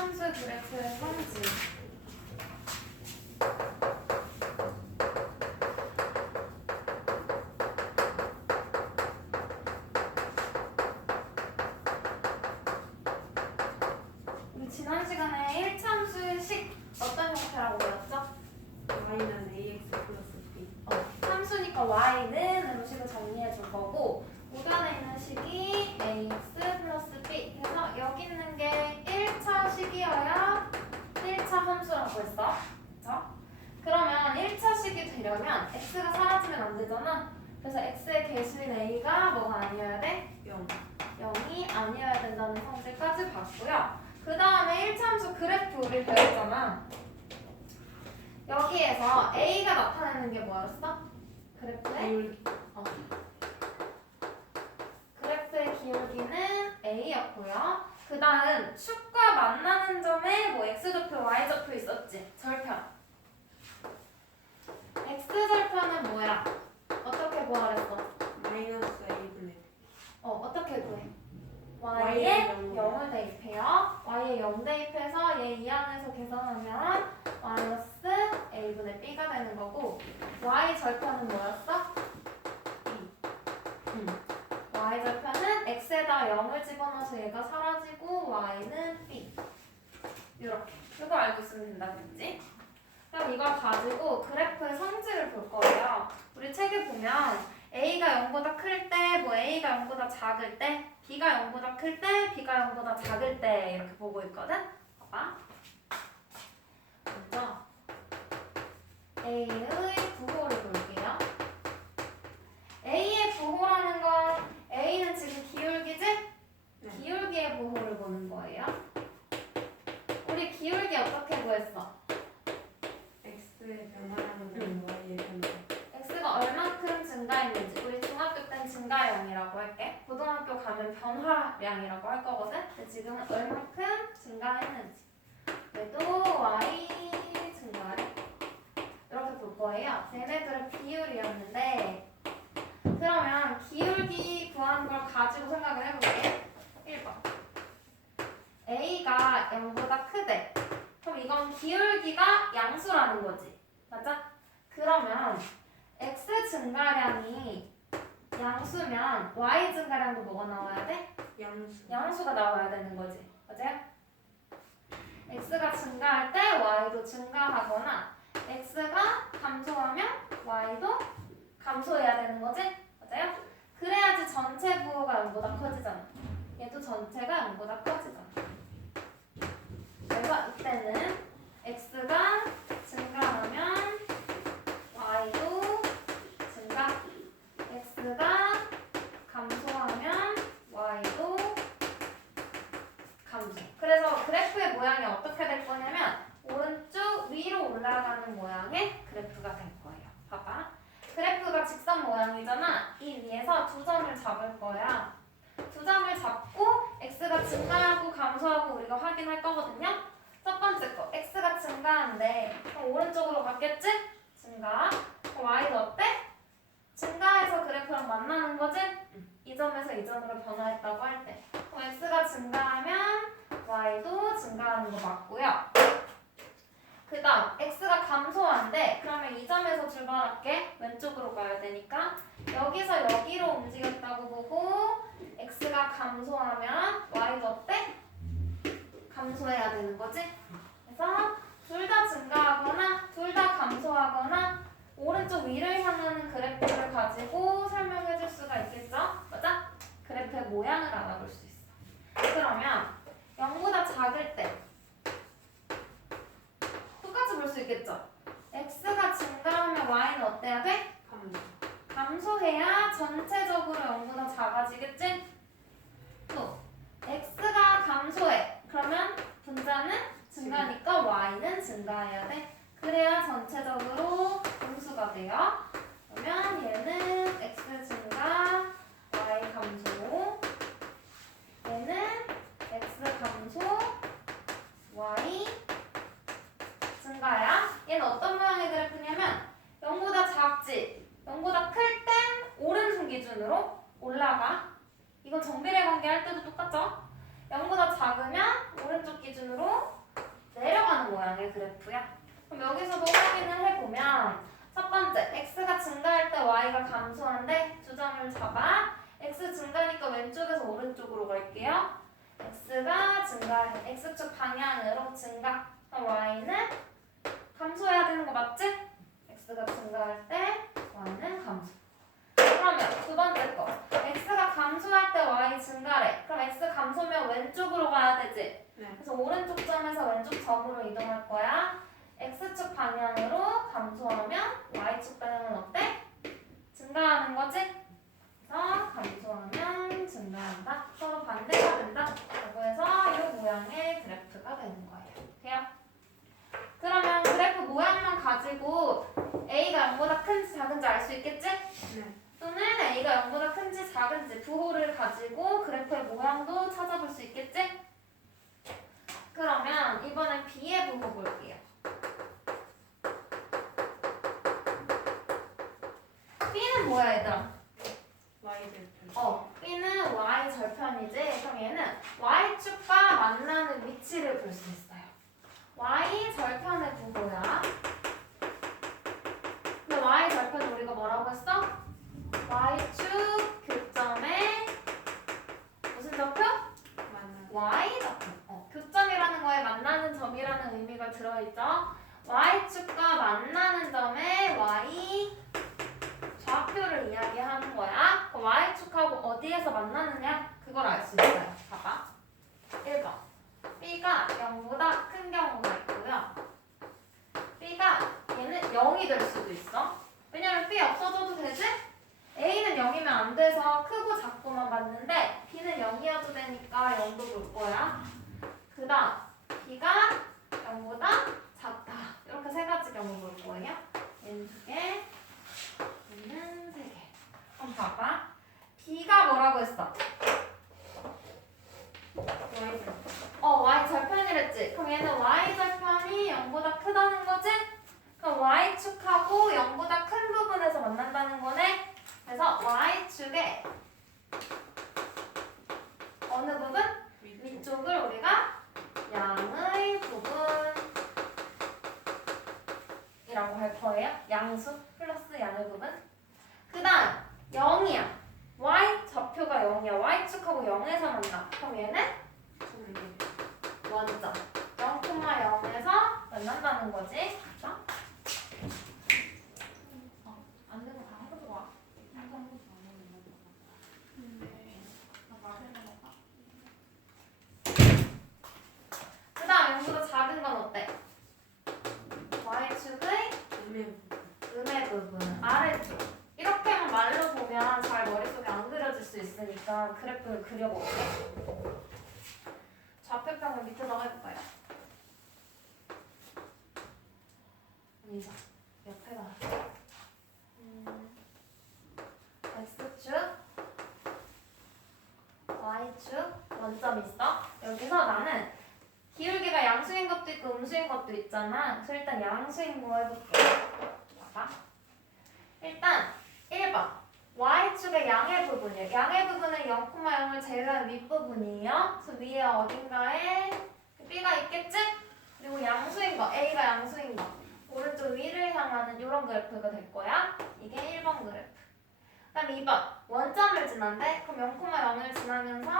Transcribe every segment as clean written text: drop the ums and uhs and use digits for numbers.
함수 그래프의 성질. 우리 지난 시간에 1차 함수의 식 어떤 형태라고 배웠죠? y는 ax 플러스 b. 함수니까 y는 음식을 정리해 줄 거고 우변에 있는 식이 ax 플러스 b. 그래서 여기 있는 게 1차 식이어야 1차 함수라고 했어. 그쵸? 그러면 1차 식이 되려면 x가 사라지면 안 되잖아. 그래서 x의 개수인 a가 뭐가 아니어야 돼? 0. 0이 아니어야 된다는 성질까지 봤고요. 그 다음에 1차 함수 그래프 우리 배웠잖아. 여기에서 a가 나타내는 게 뭐였어? 그래프의 그래프의 기울기는 a였고요. 그 다음 축과 만나는 점에 뭐 x좌표, y좌표 있었지? 절편. x절편은 뭐야? 어떻게 구하랬어? 마이너스 a분의 b. 어떻게 구해? y에 y에 0을 0을 대입해요. y에 0 대입해서 얘 이 안에서 계산하면 마이너스 a분의 b가 되는 거고 y 절편은 뭐였어? y 절편은 x에다 0을 집어넣어서 얘가 사라지고 y는 b. 이렇게. 이거 알고 있으면 된다, 그랬지? 그럼 이걸 가지고 그래프의 성질을 볼 거예요. 우리 책에 보면 a가 0보다 클 때, 뭐 a가 0보다 작을 때, b가 0보다 클 때, b가 0보다 작을 때 이렇게 보고 있거든? 봐봐. 먼저 a의 부호를 볼게요. a의 부호라는 건 a는 지금 기울기지? 네. 기울기의 부호를 보는 거예요. 우리 기울기 어떻게 구했어? x의 변화량은 y의 변화. x가 얼만큼 증가했는지 우리 중학교 땐 증가량이라고 할게. 고등학교 가면 변화량이라고 할 거거든. 근데 지금은 얼만큼 증가했는지. 얘도 y 증가량 이렇게 볼 거예요. 얘네들의 비율이었는데 그러면 기울기 구하는 걸 가지고 생각을 해볼게. 1번 a가 0보다 크대. 그럼 이건 기울기가 양수라는 거지. 맞아? 그러면 x 증가량이 양수면 y 증가량도 뭐가 나와야 돼? 양수. 양수가 나와야 되는 거지. 맞아요? x가 증가할 때 y도 증가하거나 x가 감소하면 y도 감소해야 되는 거지? 맞아요? 그래야지 전체 부호가 0보다 커지잖아. 얘도 전체가 0보다 커지잖아. 그래서 이때는 x가 증가하면 y도 증가, x가 감소하면 y도 감소. 그래서 그래프의 모양이 어떻게 될 거냐면 오른쪽 위로 올라가는 모양의 그래프가 될 거예요. 봐봐. 그래프가 직선 모양이잖아. 이 위에서 두 점을 잡을 거야. 두 점을 잡고 x가 증가하고 감소하고 우리가 확인할 거거든요. 첫 번째 거 x가 증가한데 그럼 오른쪽으로 갔겠지? 증가. 그럼 y는 어때? 증가해서 그래프랑 만나는 거지? 이 점에서 이 점으로 변화했다고 할 때. 그럼 x가 증가하면 y도 증가하는 거 맞고요. 그 다음 x가 감소한데 그러면 이 점에서 출발할게. 왼쪽으로 가야 되니까 여기서 여기로 움직였다고 보고 x가 감소하면 y도 어때? 감소해야 되는 거지? 그래서 둘 다 증가하거나 둘 다 감소하거나 오른쪽 위를 향하는 그래프를 가지고 설명해 줄 수가 있겠죠? 맞아? 그래프의 모양을 알아볼 수 있어. 그러면 0보다 작을 때 똑같이 볼 수 있겠죠? x가 증가하면 y는 어때야 돼? 감소. 감소해야 전체적으로 0보다 작아지겠지? 또 x가 감소해. 그러면 분자는 증가니까 y는 증가해야 돼. 그래야 전체적으로 음수가 돼요. 그러면 얘는 x 증가, y 감소. 얘는 x 감소, y 증가야. 얘는 어떤 모양의 그래프냐면 0보다 작지? 0보다 클 땐 오른손 기준으로 올라가. 이건 정비례 관계 할 때도 똑같죠? 0보다 작으면 오른쪽 기준으로 모양의 그래프야. 그럼 여기서도 확인을 해보면 첫 번째, x가 증가할 때 y가 감소한데 두 점을 잡아. x 증가니까 왼쪽에서 오른쪽으로 갈게요. x가 증가할 때 x축 방향으로 증가. 그럼 y는 감소해야 되는 거 맞지? x가 증가할 때 y는 감소. 그러면 두 번째 거, x가 감소할 때 y 증가래. 그럼 x 감소면 왼쪽으로 가야 되지? 네. 그래서 오른쪽 점에서 왼쪽 점으로 이동할 거야. x축 방향으로 감소하면 y축 방향은 어때? 증가하는 거지? 그래서 감소하면 증가한다. 서로 반대가 된다. 라고 해서 이 모양의 그래프가 되는 거예요. 돼요? 그러면 그래프 모양만 가지고 a가 0보다 큰지 작은지 알 수 있겠지? 네. 또는 a가 0보다 큰지 작은지 부호를 가지고 그래프의 모양도 찾아볼 수 있겠지? 그러면 이번엔 b의 부호 볼게요. b는 뭐야 얘들아? Y 절편. b는 y 절편이지. 그럼 얘는 y축과 만나는 위치를 볼 수 있어요. y 절편의 부호야. 근데 y 절편 우리가 뭐라고 했어? y축 교점에 무슨 좌표? 맞나? y 좌표. 교점이라는 거에 만나는 점이라는 의미가 들어있죠. y축과 만나는 점에 y 좌표를 이야기하는 거야. 그럼 y축하고 어디에서 만나느냐? 그걸 알 수 있어요. 봐봐. 1번. b가 0보다 큰 경우가 있고요. b가 얘는 0이 될 수도 있어. 왜냐면 b 없어져도 되지? a는 0이면 안 돼서 크고 작고만 봤는데 b는 0이어도 되니까 0도 볼 거야. 그 다음 b가 0보다 작다. 이렇게 세 가지 경우 볼 거예요. 얘는 2개, 얘는 3개. 그럼 봐봐. b가 뭐라고 했어? Y 절편. y 절편이랬지? 그럼 얘는 y 절편이 0보다 크다는 거지? 그럼 y축하고 0보다 큰 부분에서 만난다는 거네? 그래서 y축의 어느 부분? 위쪽을 우리가 양의 부분이라고 할 거예요. 양수 플러스 양의 부분. 그 다음 0이야. y 좌표가 0이야. y축하고 0에서 만나. 그럼 얘는 원점 0,0에서 만난다는 거지. 그쵸? 안 되면 다 해보고 와. 그 다음 0보다 작은 건 어때? y축의 음의 부분 아래쪽. 이렇게만 말로 보면 잘 머릿속에 안 그려질 수 있으니까 그래프를 그려볼게. 좌표평을 밑에다가 해볼까요? 아니죠. 옆에다. X축, Y축, 원점 있어. 여기서 나는 기울기가 양수인 것도 있고 음수인 것도 있잖아. 그래서 일단 양수인 거 해볼게. 봐봐. 일단 1번. Y축의 양의 부분이에요. 양의 부분은 0,0을 제외한 윗부분이에요. 그래서 위에 어딘가에 B가 있겠지? 그리고 양수인 거, A가 양수인 거. 오른쪽 위를 향하는 이런 그래프가 될 거야. 이게 1번 그래프. 그 다음 2번. 원점을 지난대. 그럼 0,0을 지나면서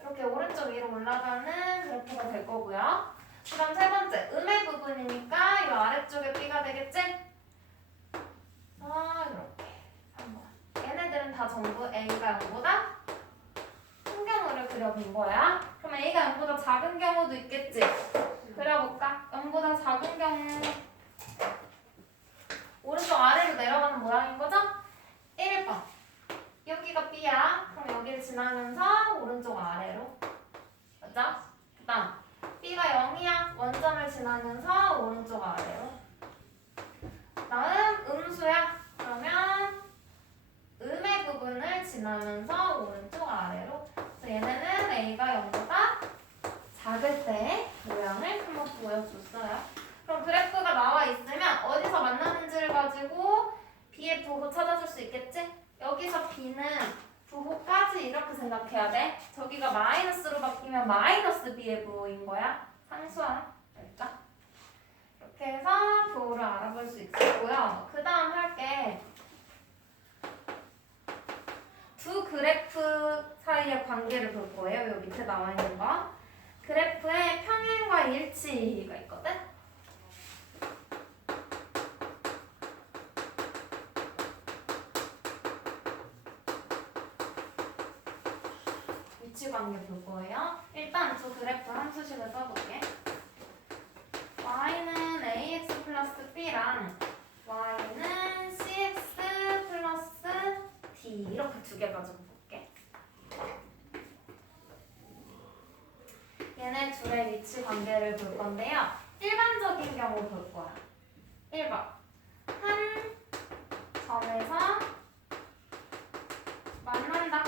이렇게 오른쪽 위로 올라가는 그래프가 될 거고요. 그 다음 세 번째. 음의 부분이니까 이 아래쪽에 B가 되겠지? 이렇게. 얘네들은 다 전부 A가 0보다 큰 경우를 그려본 거야. 그럼 A가 0보다 작은 경우도 있겠지? 그려볼까? 0보다 작은 경우 오른쪽 아래로 내려가는 모양인 거죠? 1번 여기가 B야. 그럼 여기를 지나면서 오른쪽 아래로 맞죠? 그 다음 B가 0이야. 원점을 지나면서 오른쪽 아래로. 다음 음수야. 그러면 음의 부분을 지나면서 오른쪽 아래로. 그래서 얘네는 A가 0보다 작을 때 모양을 한번 보여줬어요. 그럼 그래프가 나와 있으면 어디서 만나는지를 가지고 B의 부호 찾아줄 수 있겠지? 여기서 B는 부호까지 이렇게 생각해야 돼. 저기가 마이너스로 바뀌면 마이너스 B의 부호인 거야. 상수함. 알죠? 이렇게 해서 도를 알아볼 수 있고요. 그 다음 할게 두 그래프 사이의 관계를 볼 거예요. 여기 밑에 나와 있는 거. 그래프에 평행과 일치가 있거든? 위치 관계 볼 거예요. 일단 두 그래프 함수식을 써볼게. y는 ax 플러스 b랑 y는 cx 플러스 d 이렇게 두 개 가지고 볼게. 얘네 둘의 위치 관계를 볼 건데요. 일반적인 경우 볼 거야. 1번. 한 점에서 만난다.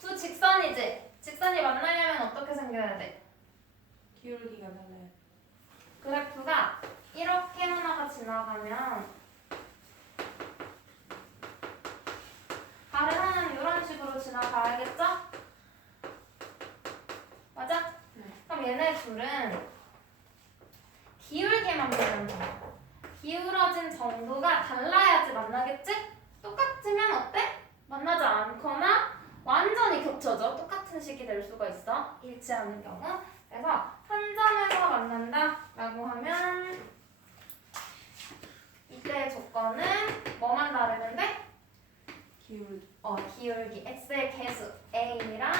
두 직선이지? 직선이 만나려면 어떻게 생겨야 돼? 기울기가 달라요. 그래프가 이렇게 하나가 지나가면 다른 하나는 이런 식으로 지나가야겠죠? 맞아? 네. 그럼 얘네 둘은 기울기만 보면 돼. 기울어진 정도가 달라야지 만나겠지? 똑같으면 어때? 만나지 않거나 완전히 겹쳐져. 똑같은 식이 될 수가 있어. 일치하는 경우. 그래서 한 점에서 만난다 라고 하면 이때의 조건은 뭐만 다르면 돼? 기울기. 기울기 x의 개수 a랑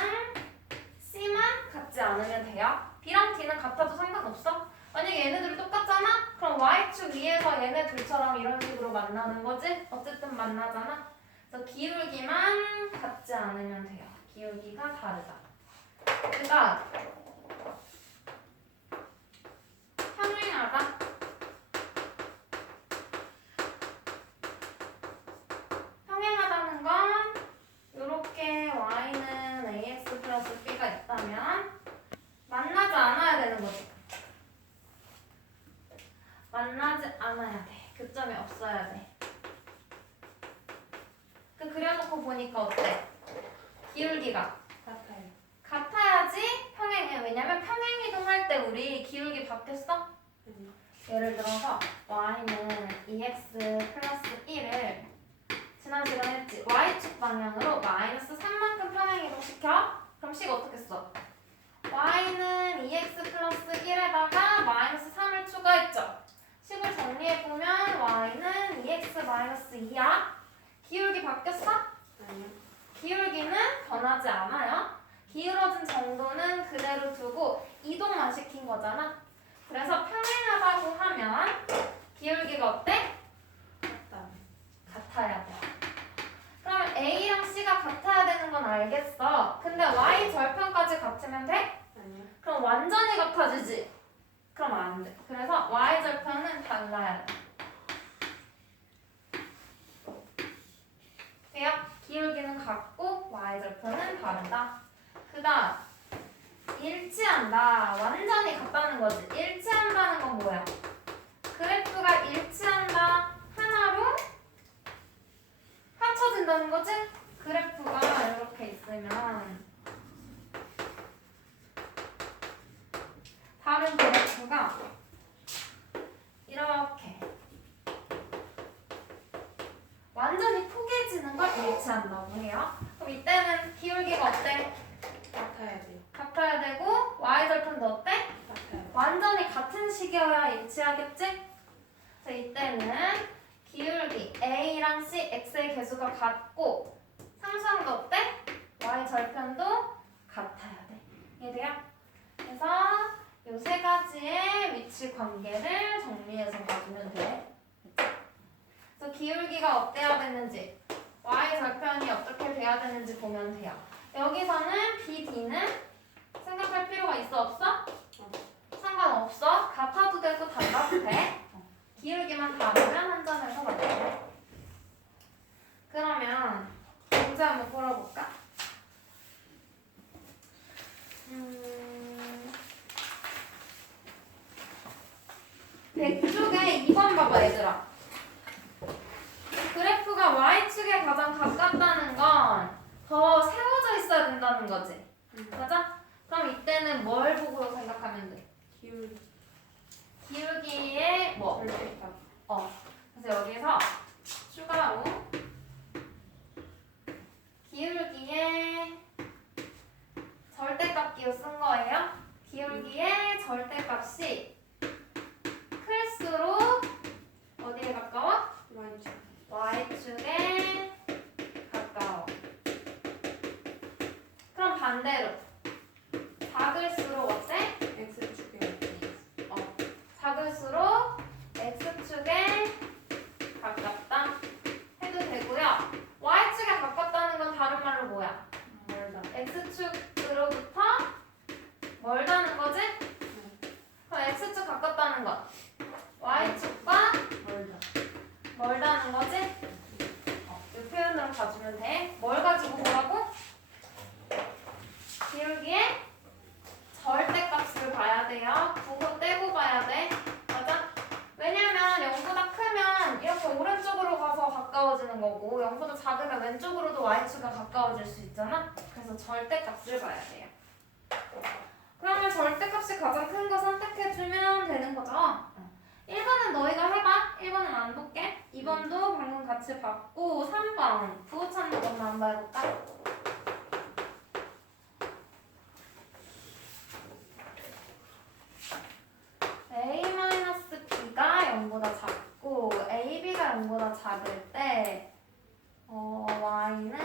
c만 같지 않으면 돼요. b랑 d는 같아도 상관없어. 만약에 얘네들이 똑같잖아? 그럼 y축 위에서 얘네 둘처럼 이런 식으로 만나는 거지? 어쨌든 만나잖아? 그래서 기울기만 같지 않으면 돼요. 기울기가 다르다. 그러니까 평행하다. 평행하다는 건 이렇게 y는 ax 플러스 b가 있다면 만나지 않아야 되는 거지. 만나지 않아야 돼. 교점이 없어야 돼. 그려놓고 보니까 어때? 기울기가 같아요. 같아야지 평행해. 왜냐면 평행이동할 때 우리 기울기 바뀌었어? 아니요. 예를 들어서 y는 2x 플러스 1을 지난 시간에 했지. y축 방향으로 마이너스 3만큼 평행이동 시켜? 그럼 식 어떻게 써? y는 2x 플러스 1에다가 마이너스 3을 추가했죠. 식을 정리해보면 y는 2x 마이너스 2야. 기울기 바뀌었어? 아니요. 기울기는 변하지 않아요. 기울어진 정도는 그대로 두고 이동만 시킨 거잖아. 그래서 평행하다고 하면 기울기가 어때? 같다. 같아야 돼. 그러면 A랑 C가 같아야 되는 건 알겠어. 근데 Y 절편까지 같으면 돼? 아니요. 그럼 완전히 같아지지? 그럼 안 돼. 그래서 Y 절편은 달라야 돼. 돼요? 기울기는 같고 Y 절편은 다르다. 그 다음 일치한다. 완전히 같다는 거지. 일치한다는 건 뭐야? 그래프가 일치한다. 하나로 합쳐진다는 거지? 그래프가 이렇게 있으면 다른 그래프가 이렇게 완전히 포개지는 걸 일치한다고 해요. 그럼 이때는 기울기가 어때? 같아야 돼요. 같아야 되고 y절편도 어때? 같아요. 완전히 같은 식이어야 일치하겠지? 자, 이때는 기울기 A랑 C, X의 개수가 같고 상수항도 어때? y절편도 같아야 돼. 이해돼요? 그래서 이 세 가지의 위치 관계를 정리해서 가주면 돼. 그래서 기울기가 어때야 되는지, y절편이 어떻게 돼야 되는지 보면 돼요. 여기서는 B, D는 생각할 필요가 있어 없어? 상관없어. 같아도 되고 달라도 돼. 기울기만 다르면 한 점에서 맞춰. 그러면 문제 한번 풀어볼까? 100쪽에 2번 봐봐 얘들아. 그래프가 Y축에 가장 가깝다는 건 더 세워져 있어야 된다는 거지. 맞아? 그럼 이때는 뭘 보고 생각하면 돼? 기울기의 뭐? 절대값. 그래서 여기서 추가로 기울기의 절대값 기호 쓴 거예요. 기울기의 절대값이 클수록 어디에 가까워? y축에 가까워. 그럼 반대로 작을수록 어때? x축에 작을수록 x축에 가깝다 해도 되고요. y축에 가깝다는 건 다른 말로 뭐야? 멀다. x축으로부터 멀다는 거지? 그럼 x축 가깝다는 건 y축과 멀다. 멀다는 거지? 이 표현으로 봐주면 돼. 뭘 가지고 보라고? 기울기의 절대값을 봐야 돼요. 부호 떼고 봐야 돼. 맞아? 왜냐면 0보다 크면 이렇게 오른쪽으로 가서 가까워지는 거고 0보다 작으면 왼쪽으로도 y축가 가까워질 수 있잖아. 그래서 절대값을 봐야 돼요. 그러면 절대값이 가장 큰 거 선택해주면 되는 거죠. 1번은 너희가 해봐. 1번은 안 볼게. 2번도 방금 같이 봤고 3번 부호 찾는 것만 한번 해볼까? a-b가 0보다 작고 ab가 0보다 작을 때 y는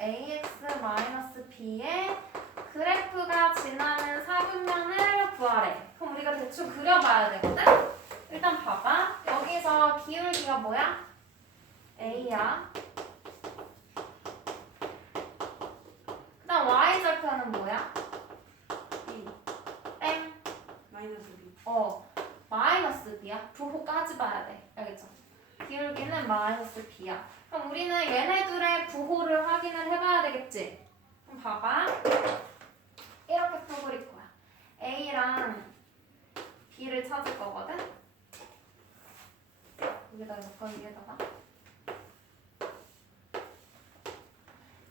ax-b의 그래프가 지나는 사분면을 구하래. 그럼 우리가 대충 그려봐야 되거든? 일단 봐봐. 여기서 기울기가 뭐야? a야. 그 다음 y절편은 뭐야? b 땡. 마이너스 b. 마이너스 b야. 부호까지 봐야 돼. 알겠죠? 기울기는 마이너스 b야. 그럼 우리는 얘네들의 부호를 확인을 해봐야 되겠지? 그럼 봐봐. 이렇게 표 그릴 거야. a랑 b를 찾을 거거든? 여기다 이거 위에다가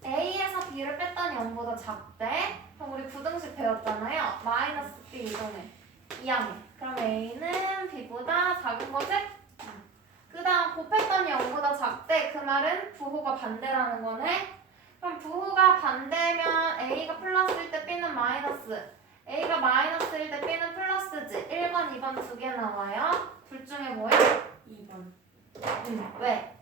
a에서 b를 뺐더니 0보다 작대. 그럼 우리 부등식 배웠잖아요. 마이너스 b 이동해. 2항에. 그럼 a는 b보다 작은 거지? 그 다음 곱했더니 0보다 작대. 그 말은 부호가 반대라는 거네. 그럼 부호가 반대면 a가 플러스일 때 b는 마이너스, a가 마이너스일 때 b는 플러스지. 1번, 2번 두 개 나와요. 둘 중에 뭐야? 2번. 왜?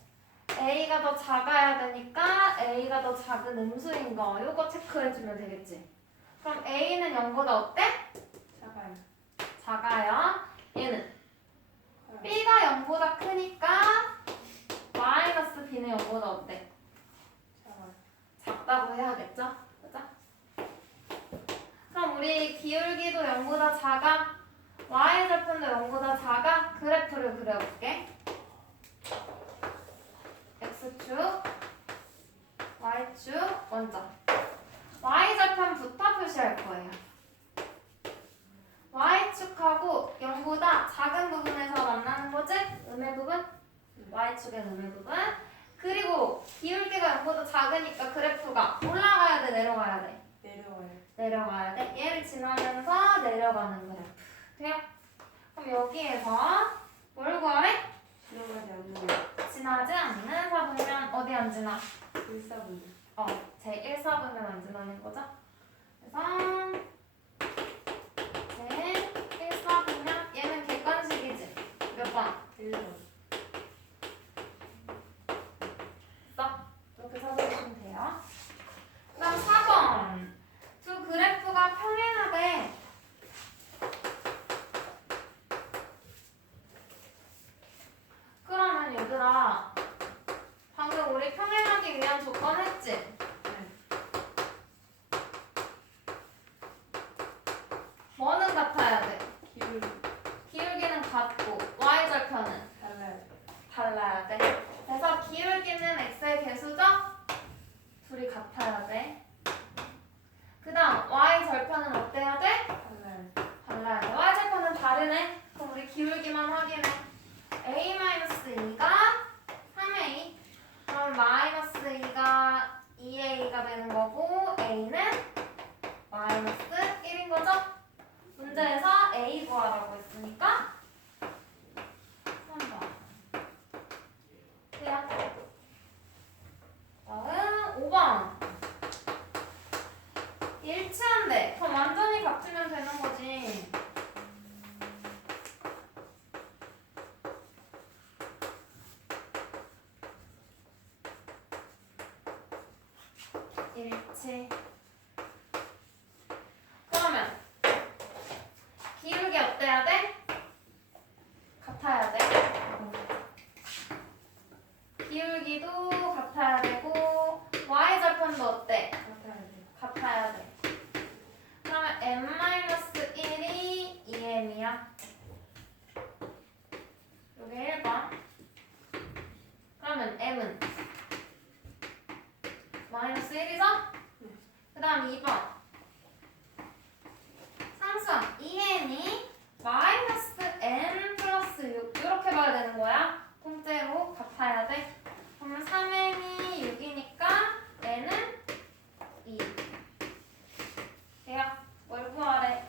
a가 더 작아야 되니까 a가 더 작은 음수인 거. 요거 체크해주면 되겠지. 그럼 a는 0보다 어때? 작아요. 작아요. 얘는 커요. b가 0보다 크니까 마이너스 b는 0보다 어때? 작아요. 작다고 해야겠죠? 그죠? 그럼 우리 기울기도 0보다 작아? y절편도 0보다 작아? 그래프를 그려볼게. x축, y축 먼저. y절편부터 표시할 거예요. y축하고 0보다 작은 부분에서 만나는 거지? 음의 부분? y축의 음의 부분. 그리고 기울기가 0보다 작으니까 그래프가 올라가야 돼, 내려가야 돼? 내려와요. 내려가야 돼. 얘를 지나면서 내려가는 그래프. 돼요? 그럼 여기에서 뭘 구하래? 지나가지 않는 지나지 않는 사분면 어디 안 지나? 1사분. 제 1사분면 안 지나는 거죠? 그래서 제 1사분면 얘는 객관식이지? 몇 번? 1번. 됐어? 이렇게 써주시면 돼요. 그 다음 4번. 두 그래프가 평행하대. 그러면 얘들아, 방금 우리 평행하기 위한 조건 했지? 네. 같으면 돼. 그럼 완전히 같으면 되는 거지. 일치. 그러면 기울기 어때야 돼? 같아야 돼. 기울기도 같아야 되고 y절편도 어때? 같아야 돼. 같아야 돼. 그러면 n-1이 2m이야. 요게 1번. 그러면 m은 마이너스 1이죠? 그 다음 2번. 상수항 2n이 마이너스 n 플러스 6 이렇게 봐야 되는 거야. 통째로 같아야 돼. 그러면 3n이 6이니까 n은 2. 돼요? 뭘 구하래?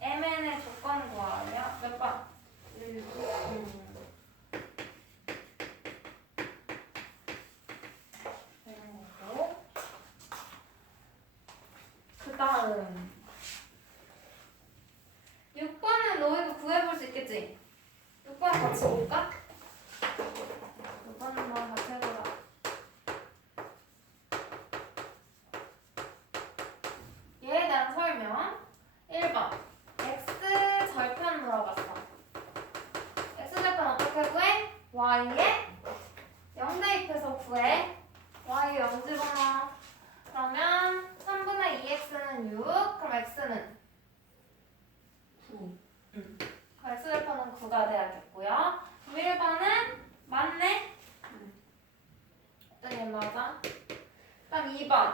mn의 조건 구하래요. 몇 번? 1. 되는 거고. 그 다음 6번은 너희도 구해볼 수 있겠지? 6번 같이 볼까? 6번 한번 같이 해보자. 얘에 대한 설명 1번 x 절편 물어봤어. x 절편 어떻게 구해? y에 0 대입해서 구해. y에 0 집어넣어. 그러면 3분의 2x는 6. 그럼 x는 9. x절편은 9가 돼야겠고요. 그럼 1번은 맞네? 네, 맞아. 그다음 2번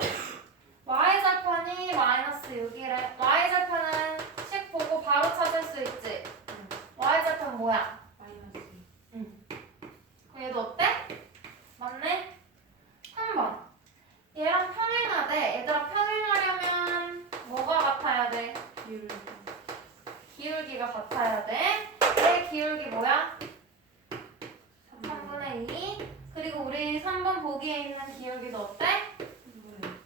y절편이 마이너스 6이래. y절편은 식 보고 바로 찾을 수 있지. y절편 뭐야? 마이너스 2. 그럼 얘도 어때? 맞네? 3번 얘랑 평행하대. 얘들아 평행하려면 뭐가 같아야 돼? 기울기. 기울기가 같아야 돼. 얘 기울기 뭐야? 3분의 2. 그리고 우리 3번 보기에 있는 기울기도 어때?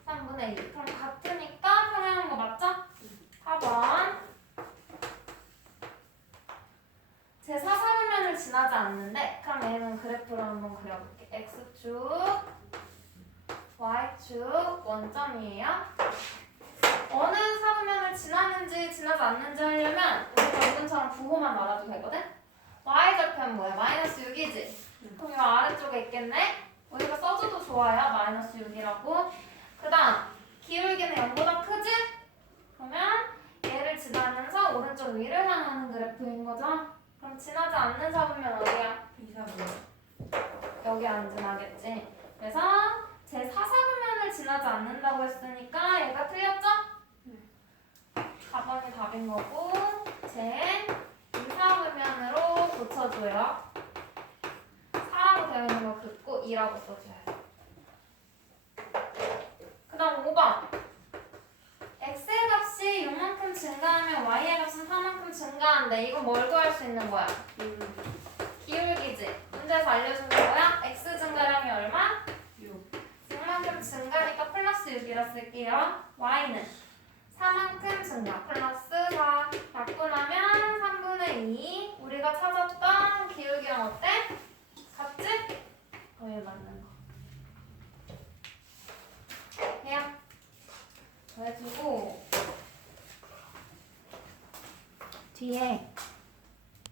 3분의 2. 그럼 같으니까 평행한 거 맞죠? 4번. 제 사사분면을 지나지 않는데 그럼 얘는 그래프로 한번 그려볼게. x축, y축 원점이에요. 어느 사분면을 지나는지 지나지 않는지 하려면 우리 방금처럼 부호만 말아도 되거든? y절편 뭐야? 마이너스 6이지? 그럼 이 아래쪽에 있겠네? 우리가 써줘도 좋아요. 마이너스 6이라고. 그 다음 기울기는 0보다 크지? 그러면 얘를 지나면서 오른쪽 위를 향하는 그래프인 거죠? 그럼 지나지 않는 사분면 어디야? 2사분. 여기 안 지나겠지? 그래서 제 사사분면을 지나지 않는다고 했으니까 얘가 틀렸죠? 4번이 답인 거고 제 이사분면으로 고쳐줘요. 4라고 되어 있는 거 긋고 2라고 써줘요. 그 다음 5번 x의 값이 6만큼 증가하면 y의 값은 4만큼 증가한대. 이거 뭘 구할 수 있는 거야? 기울기지? 문제에서 알려준 게 뭐야? x 증가량이 얼마? 6. 6만큼 증가니까 플러스 6이라 쓸게요. y는 4만큼 증가 플러스 4 약분하면 3분의 2. 우리가 찾았던 기울기랑 어때? 같지? 거의 맞는 거. 해요. 해주고 뒤에